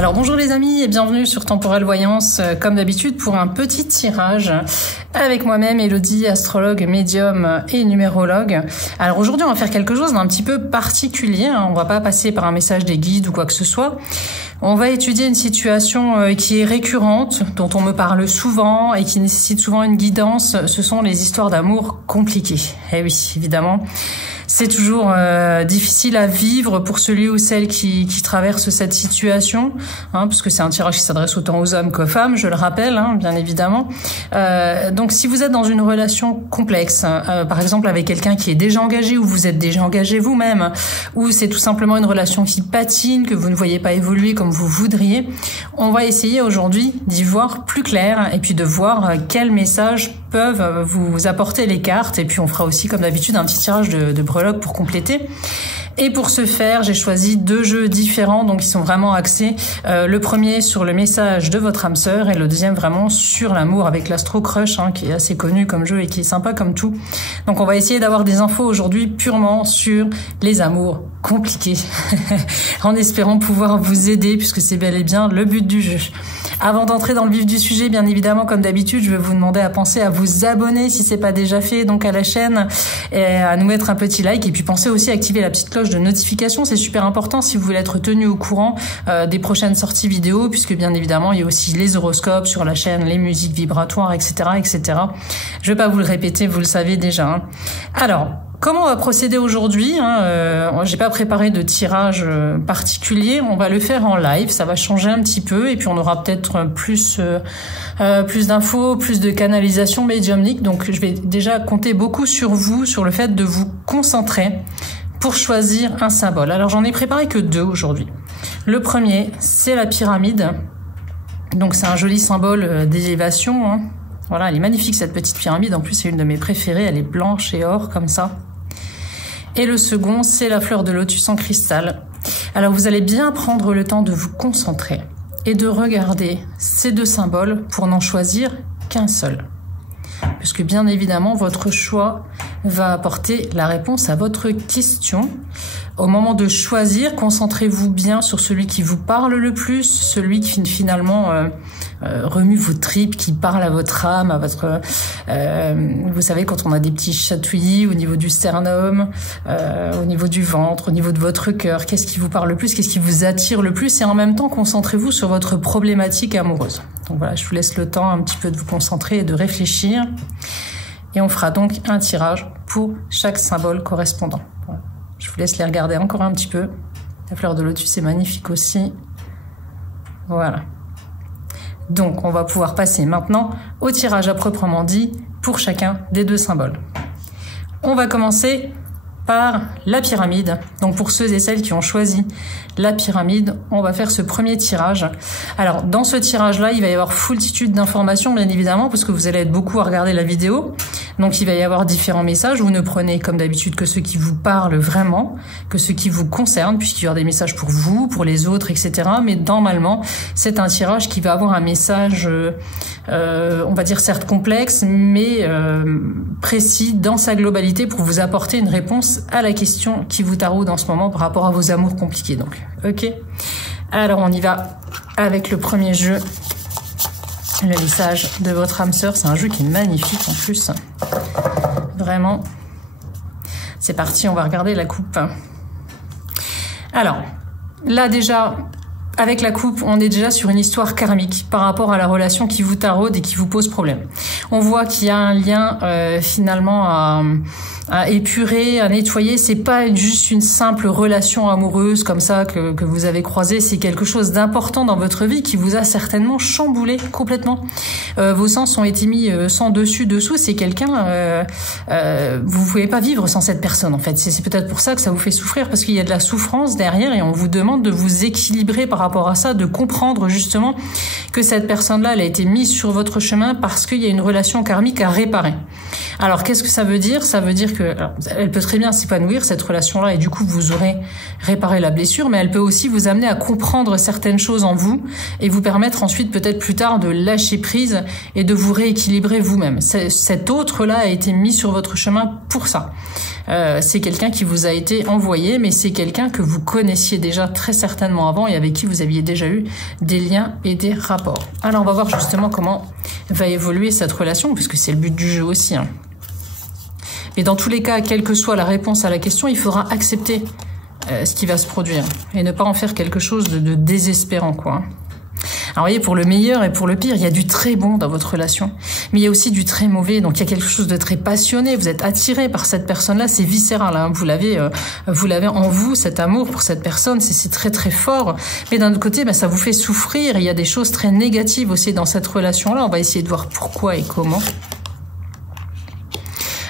Alors bonjour les amis et bienvenue sur Temporelle Voyance, comme d'habitude pour un petit tirage avec moi-même Elodie, astrologue, médium et numérologue. Alors aujourd'hui on va faire quelque chose d'un petit peu particulier, on va pas passer par un message des guides ou quoi que ce soit. On va étudier une situation qui est récurrente, dont on me parle souvent et qui nécessite souvent une guidance. Ce sont les histoires d'amour compliquées. Eh oui, évidemment. C'est toujours difficile à vivre pour celui ou celle qui traverse cette situation, parce que c'est un tirage qui s'adresse autant aux hommes qu'aux femmes, je le rappelle, bien évidemment. Donc si vous êtes dans une relation complexe, par exemple avec quelqu'un qui est déjà engagé ou vous êtes déjà engagé vous-même, ou c'est tout simplement une relation qui patine, que vous ne voyez pas évoluer comme vous voudriez, on va essayer aujourd'hui d'y voir plus clair et puis de voir quels messages peuvent vous apporter les cartes. Et puis on fera aussi comme d'habitude un petit tirage de breloque pour compléter. Et pour ce faire, j'ai choisi deux jeux différents, donc ils sont vraiment axés. Le premier sur le message de votre âme sœur et le deuxième vraiment sur l'amour avec l'Astro Crush, qui est assez connu comme jeu et qui est sympa comme tout. Donc on va essayer d'avoir des infos aujourd'hui purement sur les amours compliqués, en espérant pouvoir vous aider puisque c'est bel et bien le but du jeu. Avant d'entrer dans le vif du sujet, bien évidemment, comme d'habitude, je vais vous demander à penser à vous abonner si c'est pas déjà fait, donc à la chaîne, et à nous mettre un petit like, et puis pensez aussi à activer la petite cloche de notification, c'est super important si vous voulez être tenu au courant des prochaines sorties vidéo, puisque bien évidemment, il y a aussi les horoscopes sur la chaîne, les musiques vibratoires, etc., etc. Je vais pas vous le répéter, vous le savez déjà. Alors, comment on va procéder aujourd'hui? J'ai pas préparé de tirage particulier. On va le faire en live. Ça va changer un petit peu et puis on aura peut-être plus d'infos, plus de canalisation médiumnique. Donc je vais déjà compter beaucoup sur vous, sur le fait de vous concentrer pour choisir un symbole. Alors j'en ai préparé que deux aujourd'hui. Le premier, c'est la pyramide. Donc c'est un joli symbole d'élévation. Voilà, elle est magnifique cette petite pyramide. En plus, c'est une de mes préférées. Elle est blanche et or comme ça. Et le second, c'est la fleur de lotus en cristal. Alors vous allez bien prendre le temps de vous concentrer et de regarder ces deux symboles pour n'en choisir qu'un seul. Puisque bien évidemment, votre choix va apporter la réponse à votre question. Au moment de choisir, concentrez-vous bien sur celui qui vous parle le plus, celui qui finalement remue vos tripes, qui parle à votre âme, à votre... vous savez, quand on a des petits chatouillis au niveau du sternum, au niveau du ventre, au niveau de votre cœur, qu'est-ce qui vous parle le plus, qu'est-ce qui vous attire le plus, et en même temps, concentrez-vous sur votre problématique amoureuse. Donc voilà, je vous laisse le temps un petit peu de vous concentrer et de réfléchir. Et on fera donc un tirage pour chaque symbole correspondant. Voilà. Je vous laisse les regarder encore un petit peu. La fleur de lotus est magnifique aussi. Voilà. Donc, on va pouvoir passer maintenant au tirage à proprement dit pour chacun des deux symboles. On va commencer par la pyramide. Donc, pour ceux et celles qui ont choisi la pyramide, on va faire ce premier tirage. Alors, dans ce tirage-là, il va y avoir foultitude d'informations, bien évidemment, parce que vous allez être beaucoup à regarder la vidéo. Donc, il va y avoir différents messages. Vous ne prenez, comme d'habitude, que ceux qui vous parlent vraiment, que ceux qui vous concernent, puisqu'il y aura des messages pour vous, pour les autres, etc. Mais normalement, c'est un tirage qui va avoir un message, on va dire certes complexe, mais précis dans sa globalité pour vous apporter une réponse à la question qui vous taraude en ce moment par rapport à vos amours compliqués. Donc, ok. Alors, on y va avec le premier jeu. Le message de votre âme sœur, c'est un jeu qui est magnifique en plus. Vraiment. C'est parti, on va regarder la coupe. Alors, là déjà, avec la coupe, on est déjà sur une histoire karmique par rapport à la relation qui vous taraude et qui vous pose problème. On voit qu'il y a un lien finalement à épurer, à nettoyer. C'est pas juste une simple relation amoureuse comme ça que vous avez croisée. C'est quelque chose d'important dans votre vie qui vous a certainement chamboulé complètement. Vos sens ont été mis sans dessus dessous. C'est quelqu'un, vous pouvez pas vivre sans cette personne en fait. C'est peut-être pour ça que ça vous fait souffrir parce qu'il y a de la souffrance derrière et on vous demande de vous équilibrer par rapport à ça, de comprendre justement que cette personne-là, elle a été mise sur votre chemin parce qu'il y a une relation karmique à réparer. Alors, qu'est-ce que ça veut dire? Ça veut dire que elle peut très bien s'épanouir, cette relation-là, et du coup, vous aurez réparé la blessure, mais elle peut aussi vous amener à comprendre certaines choses en vous et vous permettre ensuite, peut-être plus tard, de lâcher prise et de vous rééquilibrer vous-même. Cet autre-là a été mis sur votre chemin pour ça. C'est quelqu'un qui vous a été envoyé, mais c'est quelqu'un que vous connaissiez déjà très certainement avant et avec qui vous aviez déjà eu des liens et des rapports. Alors, on va voir justement comment va évoluer cette relation, puisque c'est le but du jeu aussi, hein. Mais dans tous les cas, quelle que soit la réponse à la question, il faudra accepter ce qui va se produire et ne pas en faire quelque chose de désespérant, quoi. Alors, vous voyez, pour le meilleur et pour le pire, il y a du très bon dans votre relation, mais il y a aussi du très mauvais. Donc, il y a quelque chose de très passionné. Vous êtes attiré par cette personne-là, c'est viscéral, hein. Vous l'avez en vous, cet amour pour cette personne, c'est très très fort. Mais d'un autre côté, ça vous fait souffrir. Il y a des choses très négatives aussi dans cette relation-là. On va essayer de voir pourquoi et comment.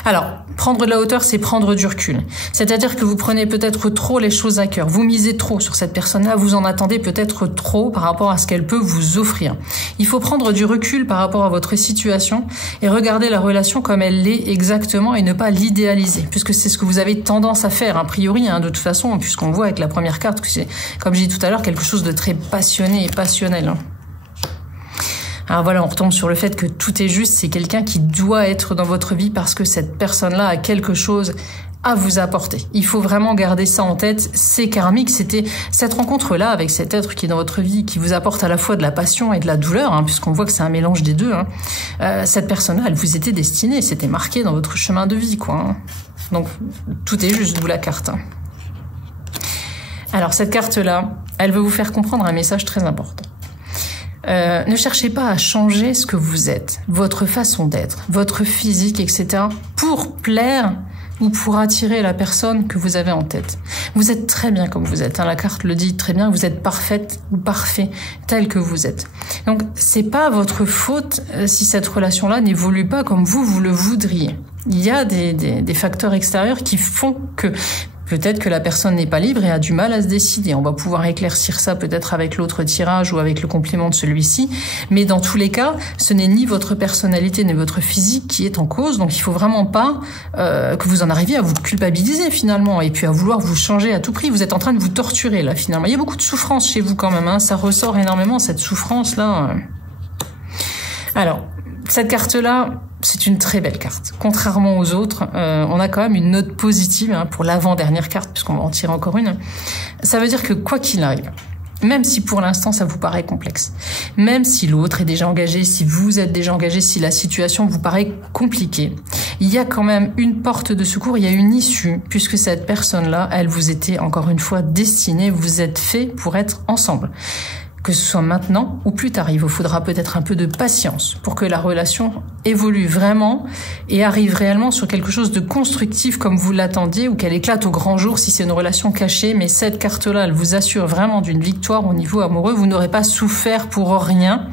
Alors, prendre de la hauteur, c'est prendre du recul. C'est-à-dire que vous prenez peut-être trop les choses à cœur. Vous misez trop sur cette personne-là. Vous en attendez peut-être trop par rapport à ce qu'elle peut vous offrir. Il faut prendre du recul par rapport à votre situation et regarder la relation comme elle l'est exactement et ne pas l'idéaliser. Puisque c'est ce que vous avez tendance à faire, a priori, hein, de toute façon, puisqu'on voit avec la première carte que c'est, comme j'ai dit tout à l'heure, quelque chose de très passionné et passionnel, hein. Alors voilà, on retombe sur le fait que tout est juste, c'est quelqu'un qui doit être dans votre vie parce que cette personne-là a quelque chose à vous apporter. Il faut vraiment garder ça en tête, c'est karmique, c'était cette rencontre-là avec cet être qui est dans votre vie, qui vous apporte à la fois de la passion et de la douleur, hein, puisqu'on voit que c'est un mélange des deux, hein. Cette personne-là, elle vous était destinée, c'était marqué dans votre chemin de vie, quoi, hein. Donc, tout est juste, d'où la carte, hein. Alors, cette carte-là, elle veut vous faire comprendre un message très important. Ne cherchez pas à changer ce que vous êtes, votre façon d'être, votre physique, etc. pour plaire ou pour attirer la personne que vous avez en tête. Vous êtes très bien comme vous êtes, hein, la carte le dit très bien, vous êtes parfaite ou parfait tel que vous êtes. Donc c'est pas votre faute si cette relation-là n'évolue pas comme vous le voudriez. Il y a des facteurs extérieurs qui font que peut-être que la personne n'est pas libre et a du mal à se décider. On va pouvoir éclaircir ça peut-être avec l'autre tirage ou avec le complément de celui-ci. Mais dans tous les cas, ce n'est ni votre personnalité ni votre physique qui est en cause. Donc il faut vraiment pas que vous en arriviez à vous culpabiliser finalement et puis à vouloir vous changer à tout prix. Vous êtes en train de vous torturer là finalement. Il y a beaucoup de souffrance chez vous quand même, hein. Ça ressort énormément cette souffrance là. Alors, cette carte-là, c'est une très belle carte. Contrairement aux autres, on a quand même une note positive, hein, pour l'avant-dernière carte, puisqu'on va en tirer encore une. Ça veut dire que quoi qu'il arrive, même si pour l'instant ça vous paraît complexe, même si l'autre est déjà engagé, si vous êtes déjà engagé, si la situation vous paraît compliquée, il y a quand même une porte de secours, il y a une issue, puisque cette personne-là, elle vous était encore une fois destinée, vous êtes fait pour être ensemble. Que ce soit maintenant ou plus tard, il vous faudra peut-être un peu de patience pour que la relation évolue vraiment et arrive réellement sur quelque chose de constructif comme vous l'attendiez ou qu'elle éclate au grand jour si c'est une relation cachée. Mais cette carte-là, elle vous assure vraiment d'une victoire au niveau amoureux. Vous n'aurez pas souffert pour rien.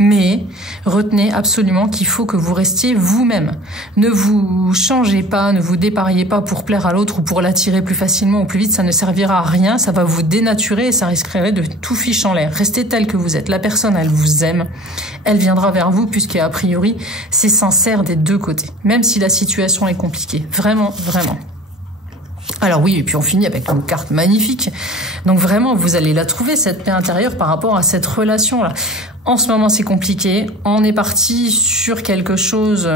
Mais retenez absolument qu'il faut que vous restiez vous-même. Ne vous changez pas, ne vous dépariez pas pour plaire à l'autre ou pour l'attirer plus facilement ou plus vite. Ça ne servira à rien, ça va vous dénaturer et ça risquerait de tout fiche en l'air. Restez tel que vous êtes. La personne, elle vous aime. Elle viendra vers vous puisqu'a priori, c'est sincère des deux côtés. Même si la situation est compliquée. Vraiment, vraiment. Alors oui, et puis on finit avec une carte magnifique. Donc vraiment, vous allez la trouver, cette paix intérieure par rapport à cette relation-là. En ce moment, c'est compliqué. On est parti sur quelque chose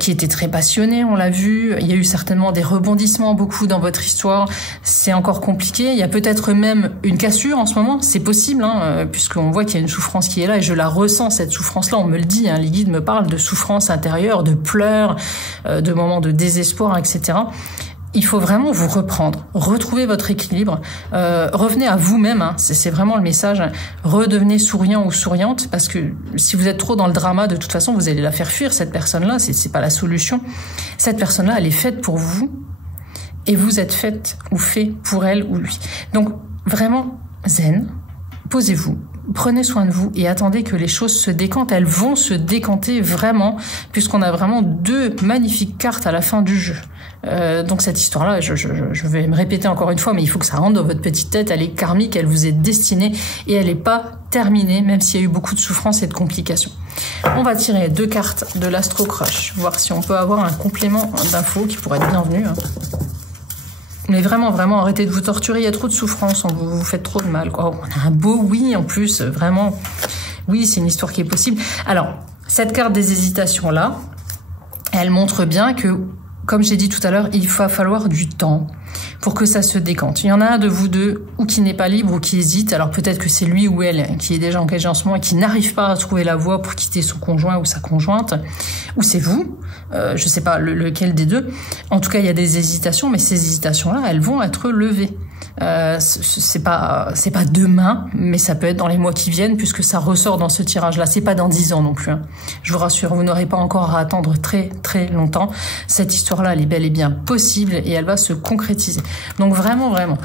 qui était très passionné, on l'a vu. Il y a eu certainement des rebondissements, beaucoup dans votre histoire. C'est encore compliqué. Il y a peut-être même une cassure en ce moment. C'est possible, hein, puisqu'on voit qu'il y a une souffrance qui est là et je la ressens, cette souffrance-là. On me le dit, hein, les guides me parlent de souffrance intérieure, de pleurs, de moments de désespoir, etc. Il faut vraiment vous reprendre, retrouver votre équilibre, revenez à vous-même, hein, c'est vraiment le message, redevenez souriant ou souriante, parce que si vous êtes trop dans le drama, de toute façon, vous allez la faire fuir, cette personne-là, c'est pas la solution. Cette personne-là, elle est faite pour vous, et vous êtes faite ou fait pour elle ou lui. Donc, vraiment, zen, posez-vous, prenez soin de vous et attendez que les choses se décantent. Elles vont se décanter vraiment, puisqu'on a vraiment 2 magnifiques cartes à la fin du jeu. Donc cette histoire-là, je vais me répéter encore une fois, mais il faut que ça rentre dans votre petite tête. Elle est karmique, elle vous est destinée et elle n'est pas terminée, même s'il y a eu beaucoup de souffrance et de complications. On va tirer 2 cartes de l'Astro Crush, voir si on peut avoir un complément d'infos qui pourrait être bienvenu. Mais vraiment, vraiment, arrêtez de vous torturer. Il y a trop de souffrance, vous faites trop de mal, quoi. On a un beau oui en plus, vraiment. Oui, c'est une histoire qui est possible. Alors, cette carte des hésitations-là, elle montre bien que, comme j'ai dit tout à l'heure, il va falloir du temps pour que ça se décante. Il y en a un de vous deux ou qui n'est pas libre ou qui hésite. Alors peut-être que c'est lui ou elle qui est déjà engagé en ce moment et qui n'arrive pas à trouver la voie pour quitter son conjoint ou sa conjointe. Ou c'est vous, je sais pas lequel des deux. En tout cas, il y a des hésitations, mais ces hésitations-là, elles vont être levées. C'est pas demain, mais ça peut être dans les mois qui viennent, puisque ça ressort dans ce tirage-là. C'est pas dans 10 ans non plus. Hein. Je vous rassure, vous n'aurez pas encore à attendre très très longtemps. Cette histoire-là, elle est bel et bien possible et elle va se concrétiser. Donc vraiment, vraiment,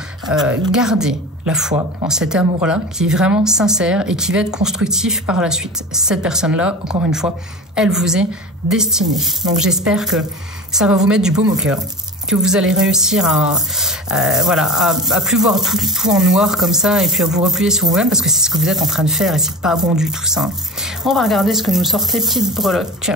gardez la foi en cet amour-là, qui est vraiment sincère et qui va être constructif par la suite. Cette personne-là, encore une fois, elle vous est destinée. Donc j'espère que ça va vous mettre du baume au cœur, que vous allez réussir à plus voir tout en noir comme ça et puis à vous replier sur vous-même, parce que c'est ce que vous êtes en train de faire et c'est pas bon du tout ça. On va regarder ce que nous sortent les petites breloques.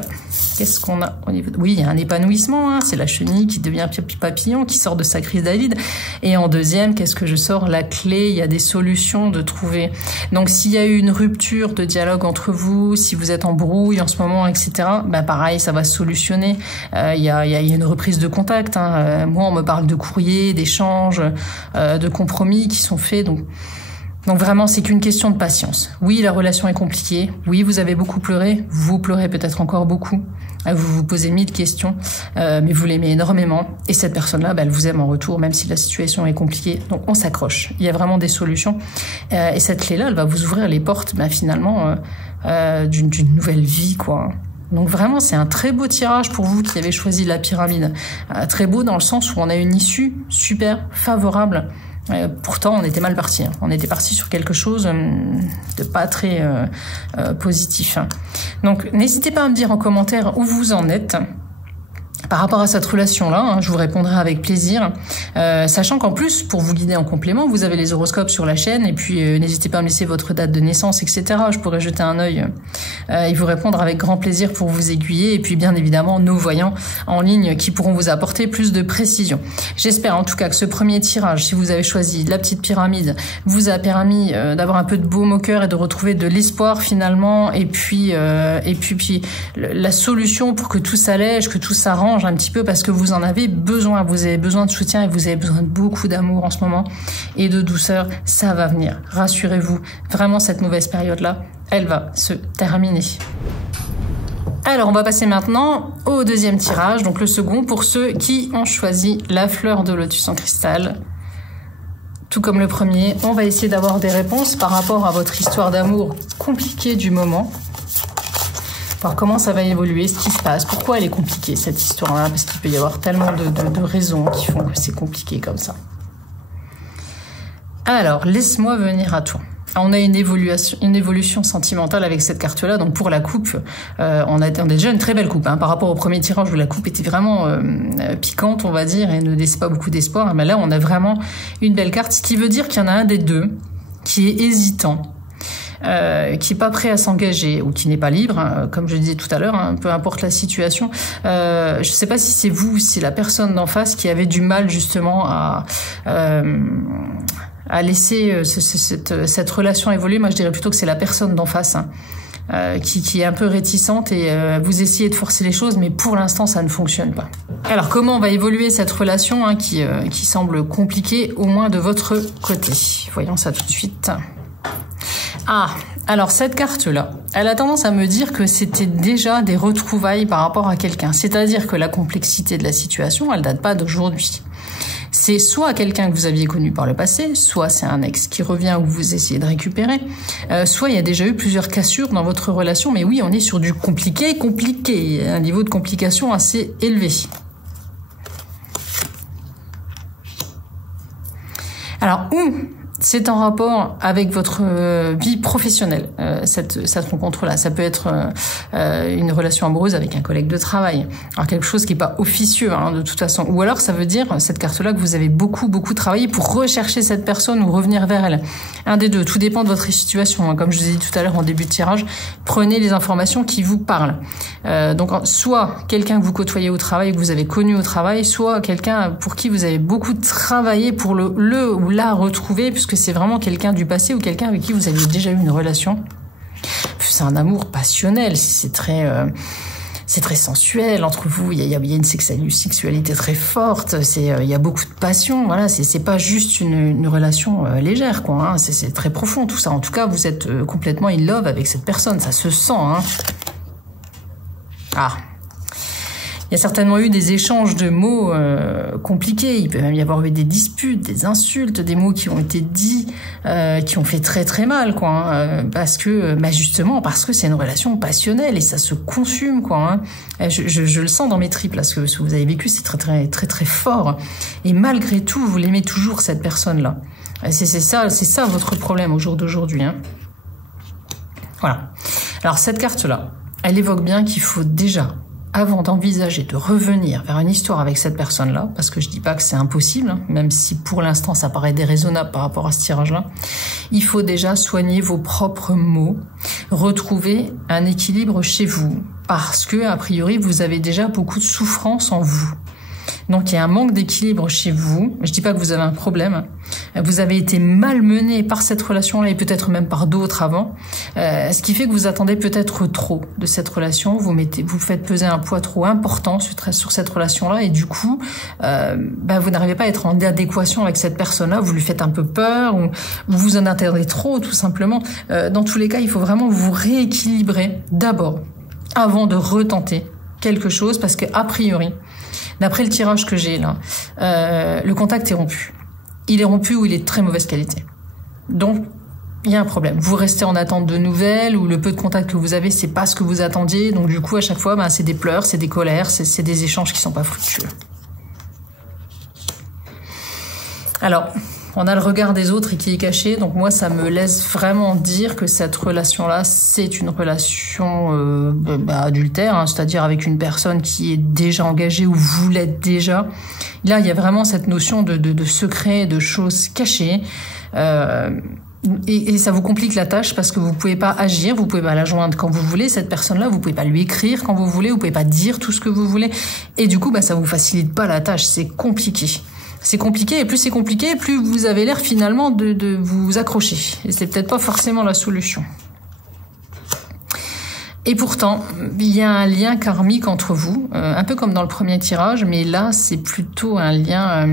Qu'est-ce qu'on a au niveau de... Oui, il y a un épanouissement, hein, c'est la chenille qui devient papillon, qui sort de sa chrysalide. Et en deuxième, qu'est-ce que je sors? La clé, il y a des solutions de trouver. Donc s'il y a eu une rupture de dialogue entre vous, si vous êtes en brouille en ce moment, etc., bah pareil, ça va se solutionner. Il y a une reprise de contact. Hein. Moi, on me parle de courrier, d'échanges, de compromis qui sont faits. Donc vraiment, c'est qu'une question de patience. Oui, la relation est compliquée. Oui, vous avez beaucoup pleuré. Vous pleurez peut-être encore beaucoup. Vous vous posez 1000 questions, mais vous l'aimez énormément. Et cette personne-là, elle vous aime en retour, même si la situation est compliquée. Donc on s'accroche. Il y a vraiment des solutions. Et cette clé-là, elle va vous ouvrir les portes, finalement, d'une nouvelle vie, quoi. Donc vraiment, c'est un très beau tirage pour vous qui avez choisi la pyramide. Très beau dans le sens où on a une issue super favorable. Pourtant, on était mal parti. Hein. On était parti sur quelque chose de pas très positif. Hein. Donc, n'hésitez pas à me dire en commentaire où vous en êtes par rapport à cette relation-là. Hein, je vous répondrai avec plaisir. Sachant qu'en plus, pour vous guider en complément, vous avez les horoscopes sur la chaîne. Et puis, n'hésitez pas à me laisser votre date de naissance, etc. Je pourrais jeter un œil et vous répondre avec grand plaisir pour vous aiguiller. Et puis, bien évidemment, nos voyants en ligne qui pourront vous apporter plus de précision. J'espère en tout cas que ce premier tirage, si vous avez choisi la petite pyramide, vous a permis d'avoir un peu de baume au cœur et de retrouver de l'espoir finalement. Et puis la solution pour que tout s'allège, que tout s'arrange un petit peu, parce que vous en avez besoin. Vous avez besoin de soutien et vous avez besoin de beaucoup d'amour en ce moment et de douceur. Ça va venir. Rassurez-vous. Vraiment, cette mauvaise période-là, elle va se terminer. Alors, on va passer maintenant au deuxième tirage, donc le second, pour ceux qui ont choisi la fleur de lotus en cristal. Tout comme le premier, on va essayer d'avoir des réponses par rapport à votre histoire d'amour compliquée du moment. Voir comment ça va évoluer, ce qui se passe, pourquoi elle est compliquée cette histoire-là, parce qu'il peut y avoir tellement de raisons qui font que c'est compliqué comme ça. Alors, laisse-moi venir à toi. On a une évolution sentimentale avec cette carte-là. Donc pour la coupe, on a déjà une très belle coupe. Hein. Par rapport au premier tirage où la coupe était vraiment piquante, on va dire, et ne laissait pas beaucoup d'espoir. Mais là, on a vraiment une belle carte, ce qui veut dire qu'il y en a un des deux qui est hésitant. Qui est pas prêt à s'engager ou qui n'est pas libre, hein, comme je disais tout à l'heure, hein, peu importe la situation. Je sais pas si c'est vous ou si c'est la personne d'en face qui avait du mal justement à laisser cette relation évoluer. Moi, je dirais plutôt que c'est la personne d'en face hein, qui est un peu réticente et vous essayez de forcer les choses, mais pour l'instant, ça ne fonctionne pas. Alors, comment va évoluer cette relation hein, qui semble compliquée, au moins de votre côté? Voyons ça tout de suite. Ah, alors cette carte-là, elle a tendance à me dire que c'était déjà des retrouvailles par rapport à quelqu'un. C'est-à-dire que la complexité de la situation, elle date pas d'aujourd'hui. C'est soit quelqu'un que vous aviez connu par le passé, soit c'est un ex qui revient ou vous essayez de récupérer, soit il y a déjà eu plusieurs cassures dans votre relation, mais oui, on est sur du compliqué, un niveau de complication assez élevé. Alors, c'est en rapport avec votre vie professionnelle, cette rencontre-là. Ça peut être une relation amoureuse avec un collègue de travail. Alors quelque chose qui est pas officieux, hein, de toute façon. Ou alors ça veut dire, cette carte-là, que vous avez beaucoup travaillé pour rechercher cette personne ou revenir vers elle. Un des deux. Tout dépend de votre situation. Comme je vous ai dit tout à l'heure en début de tirage, prenez les informations qui vous parlent. Donc soit quelqu'un que vous côtoyez au travail, que vous avez connu au travail, soit quelqu'un pour qui vous avez beaucoup travaillé pour le ou la retrouver, puisque c'est vraiment quelqu'un du passé ou quelqu'un avec qui vous aviez déjà eu une relation. C'est un amour passionnel, c'est très sensuel entre vous. Il y a une sexualité très forte. Il y a beaucoup de passion. Voilà, c'est pas juste une relation légère, quoi. Hein. C'est très profond tout ça. En tout cas, vous êtes complètement in love avec cette personne. Ça se sent. Hein. Ah. Il y a certainement eu des échanges de mots compliqués. Il peut même y avoir eu des disputes, des insultes, des mots qui ont été dits, qui ont fait très mal, quoi. Hein, parce que c'est une relation passionnelle et ça se consume, quoi. Hein. Je le sens dans mes tripes là, ce que vous avez vécu, c'est très fort. Et malgré tout, vous l'aimez toujours, cette personne-là. C'est ça votre problème au jour d'aujourd'hui. Hein. Voilà. Alors cette carte-là, elle évoque bien qu'il faut déjà, avant d'envisager de revenir vers une histoire avec cette personne-là, parce que je dis pas que c'est impossible, même si pour l'instant ça paraît déraisonnable par rapport à ce tirage-là, il faut déjà soigner vos propres maux, retrouver un équilibre chez vous, parce que, a priori, vous avez déjà beaucoup de souffrance en vous. Donc il y a un manque d'équilibre chez vous. Je dis pas que vous avez un problème. Vous avez été malmené par cette relation-là et peut-être même par d'autres avant. Ce qui fait que vous attendez peut-être trop de cette relation. Vous faites peser un poids trop important sur cette relation-là et du coup, vous n'arrivez pas à être en adéquation avec cette personne-là. Vous lui faites un peu peur ou vous en attendez trop, tout simplement. Dans tous les cas, il faut vraiment vous rééquilibrer d'abord avant de retenter quelque chose parce que a priori, d'après le tirage que j'ai là, le contact est rompu. Il est rompu ou il est de très mauvaise qualité. Donc, il y a un problème. Vous restez en attente de nouvelles ou le peu de contact que vous avez, c'est pas ce que vous attendiez. Donc du coup, à chaque fois, c'est des pleurs, c'est des colères, c'est des échanges qui sont pas fructueux. Alors, on a le regard des autres et qui est caché. Donc moi, ça me laisse vraiment dire que cette relation-là, c'est une relation adultère, hein, c'est-à-dire avec une personne qui est déjà engagée ou vous l'êtes déjà. Là, il y a vraiment cette notion de secret, de choses cachées. Et ça vous complique la tâche parce que vous pouvez pas agir, vous pouvez pas la joindre quand vous voulez, cette personne-là, vous pouvez pas lui écrire quand vous voulez, vous pouvez pas dire tout ce que vous voulez. Et du coup, ça vous facilite pas la tâche, c'est compliqué. C'est compliqué, et plus c'est compliqué, plus vous avez l'air finalement de vous accrocher. Et c'est peut-être pas forcément la solution. Et pourtant, il y a un lien karmique entre vous, un peu comme dans le premier tirage, mais là, c'est plutôt un lien...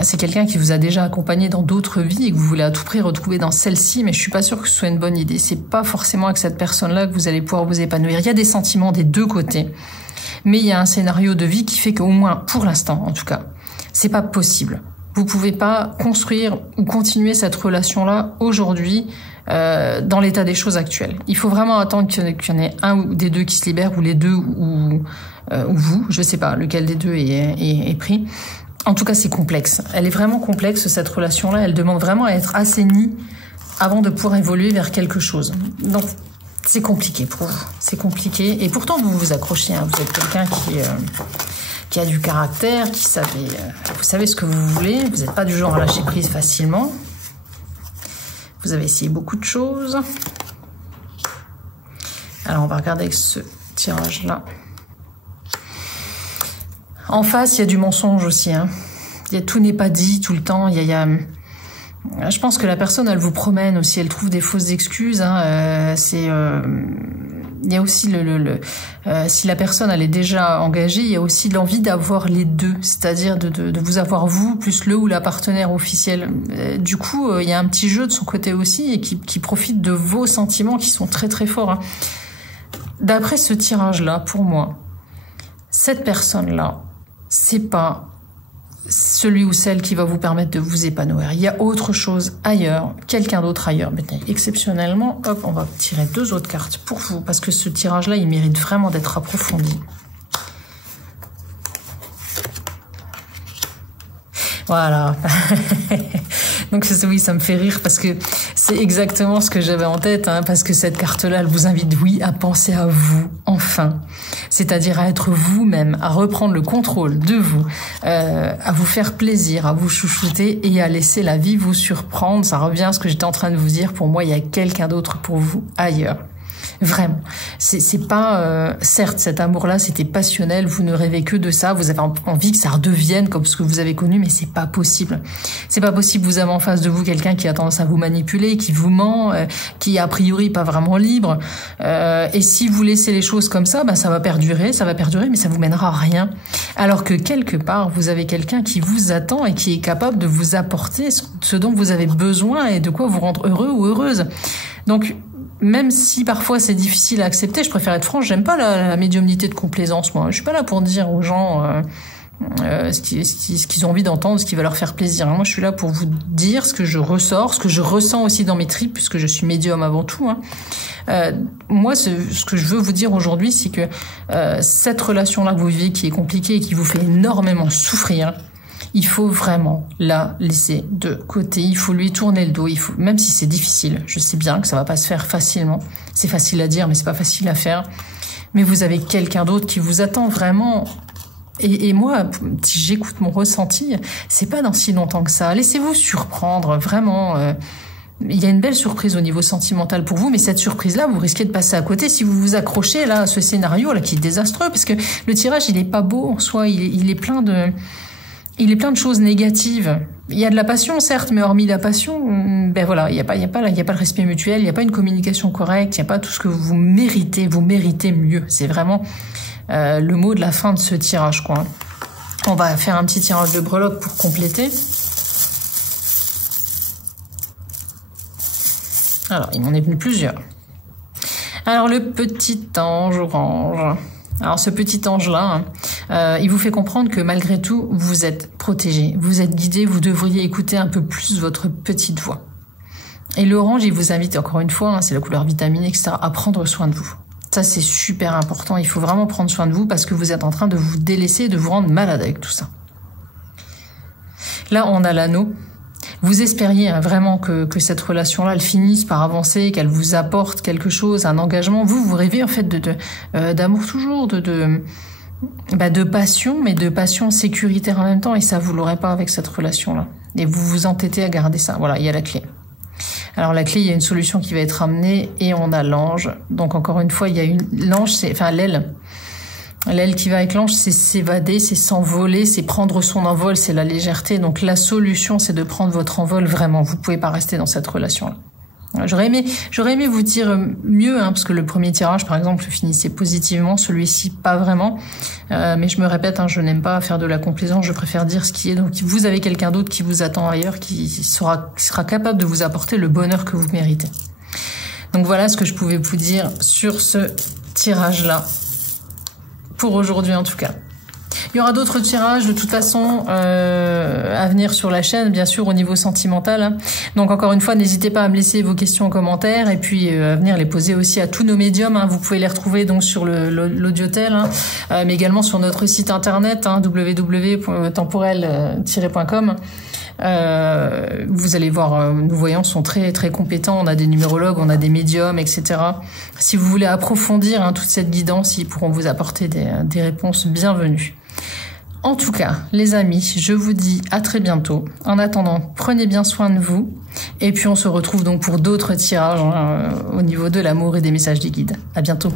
c'est quelqu'un qui vous a déjà accompagné dans d'autres vies et que vous voulez à tout prix retrouver dans celle-ci, mais je suis pas sûre que ce soit une bonne idée. C'est pas forcément avec cette personne-là que vous allez pouvoir vous épanouir. Il y a des sentiments des deux côtés, mais il y a un scénario de vie qui fait qu'au moins, pour l'instant, en tout cas, c'est pas possible. Vous pouvez pas construire ou continuer cette relation-là aujourd'hui dans l'état des choses actuelles. Il faut vraiment attendre qu'il y en ait un ou des deux qui se libèrent, ou les deux, ou vous, je sais pas lequel des deux est pris. En tout cas, c'est complexe. Elle est vraiment complexe, cette relation-là. Elle demande vraiment à être assainie avant de pouvoir évoluer vers quelque chose. Donc, c'est compliqué pour vous. C'est compliqué. Et pourtant, vous vous accrochez. Hein. Vous êtes quelqu'un qui a du caractère, vous savez ce que vous voulez. Vous n'êtes pas du genre à lâcher prise facilement. Vous avez essayé beaucoup de choses. Alors, on va regarder avec ce tirage-là. En face, il y a du mensonge aussi. Hein. Tout n'est pas dit tout le temps. Je pense que la personne, elle vous promène aussi. Elle trouve des fausses excuses. Hein. Il y a aussi si la personne elle est déjà engagée, il y a aussi l'envie d'avoir les deux, c'est-à-dire de vous avoir vous plus le ou la partenaire officielle. Du coup, il y a un petit jeu de son côté aussi et qui profite de vos sentiments qui sont très très forts. Hein. D'après ce tirage-là, pour moi, cette personne-là, c'est pas celui ou celle qui va vous permettre de vous épanouir. Il y a autre chose ailleurs, quelqu'un d'autre ailleurs. Mais exceptionnellement, hop, on va tirer 2 autres cartes pour vous, parce que ce tirage-là, il mérite vraiment d'être approfondi. Voilà. Donc oui, ça me fait rire parce que c'est exactement ce que j'avais en tête, hein, parce que cette carte-là, elle vous invite, oui, à penser à vous, enfin. C'est-à-dire à être vous-même, à reprendre le contrôle de vous, à vous faire plaisir, à vous chouchouter et à laisser la vie vous surprendre. Ça revient à ce que j'étais en train de vous dire. Pour moi, il y a quelqu'un d'autre pour vous ailleurs. Vraiment. C'est pas, certes, cet amour-là, c'était passionnel, vous ne rêvez que de ça, vous avez envie que ça redevienne comme ce que vous avez connu, mais c'est pas possible. C'est pas possible, vous avez en face de vous quelqu'un qui a tendance à vous manipuler, qui vous ment, qui est a priori pas vraiment libre, et si vous laissez les choses comme ça, ça va perdurer, mais ça vous mènera à rien. Alors que quelque part, vous avez quelqu'un qui vous attend et qui est capable de vous apporter ce dont vous avez besoin et de quoi vous rendre heureux ou heureuse. Donc, même si parfois c'est difficile à accepter, je préfère être franche, j'aime pas la médiumnité de complaisance, moi. Je suis pas là pour dire aux gens ce qu'ils ont envie d'entendre, ce qui va leur faire plaisir. Moi, je suis là pour vous dire ce que je ressors, ce que je ressens aussi dans mes tripes, puisque je suis médium avant tout. Moi, ce que je veux vous dire aujourd'hui, c'est que cette relation-là que vous vivez, qui est compliquée et qui vous fait énormément souffrir, il faut vraiment la laisser de côté. Il faut lui tourner le dos. Même si c'est difficile, je sais bien que ça va pas se faire facilement. C'est facile à dire, mais c'est pas facile à faire. Mais vous avez quelqu'un d'autre qui vous attend vraiment. Et moi, si j'écoute mon ressenti, c'est pas dans si longtemps que ça. Laissez-vous surprendre, vraiment. Il y a une belle surprise au niveau sentimental pour vous, mais cette surprise-là, vous risquez de passer à côté si vous vous accrochez là à ce scénario-là qui est désastreux, parce que le tirage, il est pas beau en soi. Il est plein de choses négatives. Il y a de la passion, certes, mais hormis la passion, il y a pas le respect mutuel, il y a pas une communication correcte, il y a pas tout ce que vous méritez mieux. C'est vraiment le mot de la fin de ce tirage, quoi. On va faire un petit tirage de breloque pour compléter. Alors, il m'en est venu plusieurs. Alors, le petit ange orange. Alors ce petit ange-là, il vous fait comprendre que malgré tout, vous êtes protégé, vous êtes guidé, vous devriez écouter un peu plus votre petite voix. Et l'orange, il vous invite, encore une fois, c'est la couleur vitaminée, etc., à prendre soin de vous. Ça, c'est super important, il faut vraiment prendre soin de vous parce que vous êtes en train de vous délaisser, de vous rendre malade avec tout ça. Là, on a l'anneau. Vous espériez vraiment que cette relation-là, elle finisse par avancer, qu'elle vous apporte quelque chose, un engagement. Vous rêvez en fait d'amour toujours, de passion, mais de passion sécuritaire en même temps. Et ça, vous l'aurez pas avec cette relation-là. Et vous vous entêtez à garder ça. Voilà, il y a la clé. Alors la clé, il y a une solution qui va être amenée et on a l'ange. Donc encore une fois, il y a l'ange, l'aile. L'aile qui va avec l'ange, c'est s'évader, c'est s'envoler, c'est prendre son envol, c'est la légèreté. Donc la solution, c'est de prendre votre envol vraiment. Vous pouvez pas rester dans cette relation-là. J'aurais aimé vous dire mieux, parce que le premier tirage, par exemple, finissait positivement, celui-ci pas vraiment. Mais je me répète, je n'aime pas faire de la complaisance, je préfère dire ce qui est. Donc vous avez quelqu'un d'autre qui vous attend ailleurs, qui sera capable de vous apporter le bonheur que vous méritez. Donc voilà ce que je pouvais vous dire sur ce tirage-là. Pour aujourd'hui en tout cas. Il y aura d'autres tirages de toute façon à venir sur la chaîne, bien sûr au niveau sentimental. Donc encore une fois, n'hésitez pas à me laisser vos questions en commentaire et puis à venir les poser aussi à tous nos médiums. Vous pouvez les retrouver donc sur l'audiotel, mais également sur notre site internet www.temporel-.com. Vous allez voir, nos voyants sont très très compétents, on a des numérologues, on a des médiums, etc. Si vous voulez approfondir toute cette guidance, ils pourront vous apporter des réponses bienvenues. En tout cas, les amis, je vous dis à très bientôt. En attendant, prenez bien soin de vous. Et puis on se retrouve donc pour d'autres tirages au niveau de l'amour et des messages des guides. À bientôt.